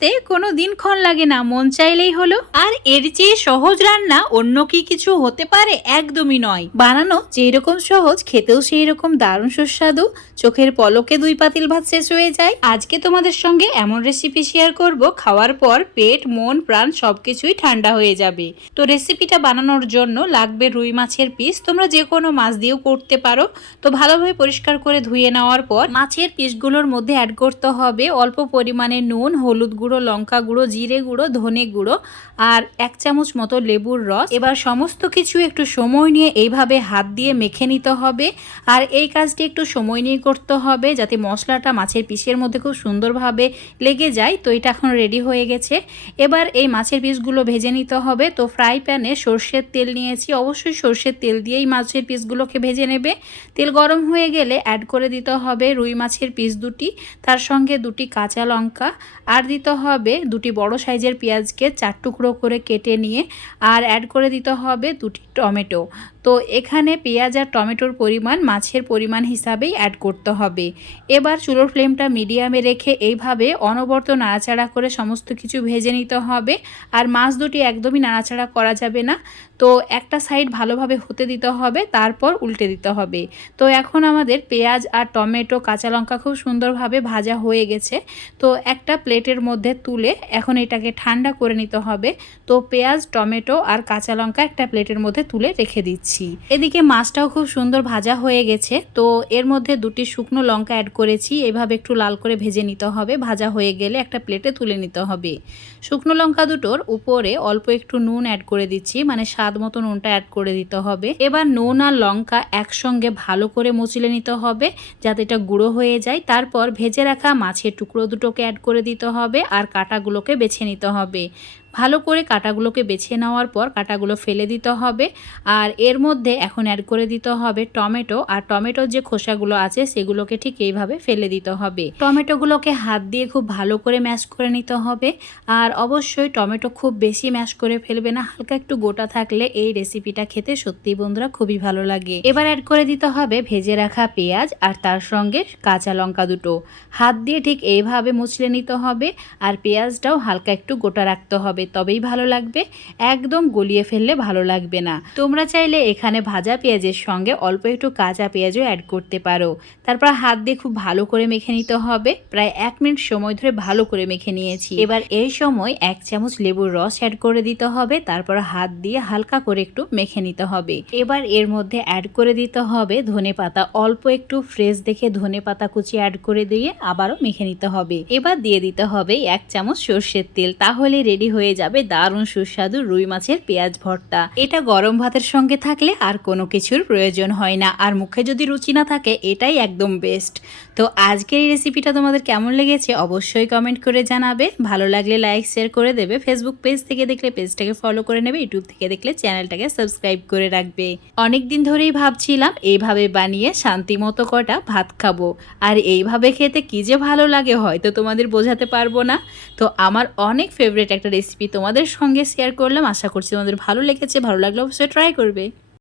খেতে কোনো দিনক্ষণ লাগে না, মন চাইলেই হলো। আর এর চেয়ে সহজ রান্না অন্য কি কিছু হতে পারে? একদমই নয়। বানানো যেই রকম সহজ, খেতেও সেই রকম দারুণ সুস্বাদু। চোখের পলকে 2 পাতিল ভাত শেষ হয়ে যায়। আজকে তোমাদের সঙ্গে এমন রেসিপি শেয়ার করব, খাওয়ার পর পেট মন প্রাণ সবকিছুই ঠান্ডা হয়ে যাবে। তো রেসিপিটা বানানোর জন্য লাগবে রুই মাছের পিস। তোমরা যে কোনো মাছ দিয়েও করতে পারো। তো ভালোভাবে পরিষ্কার করে ধুয়ে নেওয়ার পর মাছের পিসগুলোর মধ্যে অ্যাড করতে হবে অল্প পরিমাণে নুন, হলুদ গুঁড়ো, লঙ্কা গুঁড়ো, জিরে গুঁড়ো, ধনে গুঁড়ো আর 1 চামচ মতো লেবুর রস। এবার সমস্ত কিছু একটু সময় নিয়ে এইভাবে হাত দিয়ে মেখে নিতে হবে। আর এই কাজটি একটু সময় নিয়ে করতে হবে যাতে মশলাটা মাছের পিসের মধ্যে খুব সুন্দরভাবে লেগে যায়। তো এটা এখন রেডি হয়ে গেছে। এবার এই মাছের পিসগুলো ভেজে নিতে হবে। তো ফ্রাই প্যানে সর্ষের তেল নিয়েছি, অবশ্যই সর্ষের তেল দিয়েই মাছের পিসগুলোকে ভেজে নেবে। তেল গরম হয়ে গেলে অ্যাড করে দিতে হবে রুই মাছের পিস দুটি, তার সঙ্গে 2টি কাঁচা লঙ্কা, আর দিতে হবে 2টি বড় সাইজের পেঁয়াজকে 4 টুকরো করে কেটে নিয়ে, আর অ্যাড করে দিতে হবে 2টি টমেটো। তো এখানে পেঁয়াজ আর টমেটোর পরিমাণ মাছের পরিমাণ হিসাবেই অ্যাড করতে হবে। এবার চুলোর ফ্লেমটা মিডিয়ামে রেখে এইভাবে অনবরত নাড়াচাড়া করে সমস্ত কিছু ভেজে নিতে হবে। আর মাছ দুটি একদমই নাড়াচাড়া করা যাবে না। তো একটা সাইড ভালোভাবে হতে দিতে হবে, তারপর উল্টে দিতে হবে। তো এখন আমাদের পেঁয়াজ আর টমেটো, কাঁচা লঙ্কা খুব সুন্দরভাবে ভাজা হয়ে গেছে। তো একটা প্লেটের মধ্যে তুলে এখন এটাকে ঠান্ডা করে নিতে হবে। তো পেঁয়াজ, টমেটো আর কাঁচা লঙ্কা একটা প্লেটের মধ্যে তুলে রেখে দিচ্ছি। এদিকে মাছটাও খুব সুন্দর ভাজা হয়ে গেছে। তো এর মধ্যে 2টি শুকনো লঙ্কা অ্যাড করেছি, এভাবে একটু লাল করে ভেজে নিতে হবে। ভাজা হয়ে গেলে একটা প্লেটে তুলে নিতে হবে। শুকনো লঙ্কা দুটোর উপরে অল্প একটু নুন অ্যাড করে দিচ্ছি, মানে স্বাদ মতো নুনটা অ্যাড করে দিতে হবে। এবার নুন আর লঙ্কা একসঙ্গে ভালো করে মচলে নিতে হবে যাতে এটা গুঁড়ো হয়ে যায়। তারপর ভেজে রাখা মাছের টুকরো দুটোকে অ্যাড করে দিতে হবে আর কাঁটাগুলোকে বেছে নিতে হবে। ভালো করে কাঁটাগুলোকে বেছে নেওয়ার পর কাঁটাগুলো ফেলে দিতে হবে। আর এর মধ্যে এখন অ্যাড করে দিতে হবে টমেটো, আর টমেটোর যে খোসাগুলো আছে সেগুলোকে ঠিক এইভাবে ফেলে দিতে হবে। টমেটোগুলোকে হাত দিয়ে খুব ভালো করে ম্যাশ করে নিতে হবে। আর অবশ্যই টমেটো খুব বেশি ম্যাশ করে ফেলবে না, হালকা একটু গোটা থাকলে এই রেসিপিটা খেতে সত্যি বন্ধুরা খুবই ভালো লাগে। এবার অ্যাড করে দিতে হবে ভেজে রাখা পেঁয়াজ আর তার সঙ্গে কাঁচা লঙ্কা দুটো। হাত দিয়ে ঠিক এইভাবে মুছলে নিতে হবে। আর পেঁয়াজটাও হালকা একটু গোটা রাখতে হবে, তবেই ভালো লাগবে। একদম গলিয়ে ফেললে ভালো লাগবে না। তোমরা চাইলে এখানে ভাজা পেঁয়াজের সঙ্গে অল্প একটু কাঁচা পেঁয়াজও অ্যাড করতে পারো। তারপর হাত দিয়ে খুব ভালো করে মেখে নিতে হবে। প্রায় 1 মিনিট সময় ধরে ভালো করে মেখে নিয়েছি। এবার এই সময় 1 চামচ লেবুর রস অ্যাড করে দিতে হবে। তারপর হাত দিয়ে হালকা করে একটু মেখে নিতে হবে। এবার এর মধ্যে অ্যাড করে দিতে হবে ধনেপাতা, অল্প একটু ফ্রেশ দেখে ধনেপাতা কুচি অ্যাড করে দিয়ে আবারও মেখে নিতে হবে। এবার দিয়ে দিতে হবে 1 চামচ সর্ষের তেল, তাহলে রেডি হয়ে যাবে দারুণ সুস্বাদু রুই মাছের পেঁয়াজ ভর্তা। এটা গরম ভাতের সঙ্গে থাকলে আর কোনো কিছুর প্রয়োজন হয় না। আর মুখে যদি রুচি না থাকে এটাই একদম বেস্ট। তো আজকের এই রেসিপিটা তোমাদের কেমন লেগেছে অবশ্যই কমেন্ট করে জানাবে। ভালো লাগলে লাইক শেয়ার করে দেবে। ফেসবুক পেজ থেকে দেখলে পেজটাকে ফলো করে নেবে, ইউটিউব থেকে দেখলে চ্যানেলটাকে সাবস্ক্রাইব করে রাখবে। অনেক দিন ধরেই ভাবছিলাম এইভাবে বানিয়ে শান্তি মতো কটা ভাত খাবো। আর এইভাবে খেতে কি যে ভালো লাগে হয়তো তোমাদের বোঝাতে পারবো না। তো আমার অনেক ফেভারিট একটা রেসিপি তোমাদের সঙ্গে শেয়ার করলাম। আশা করছি তোমাদের ভালো লেগেছে। ভালো লাগলে অবশ্যই ট্রাই করবে।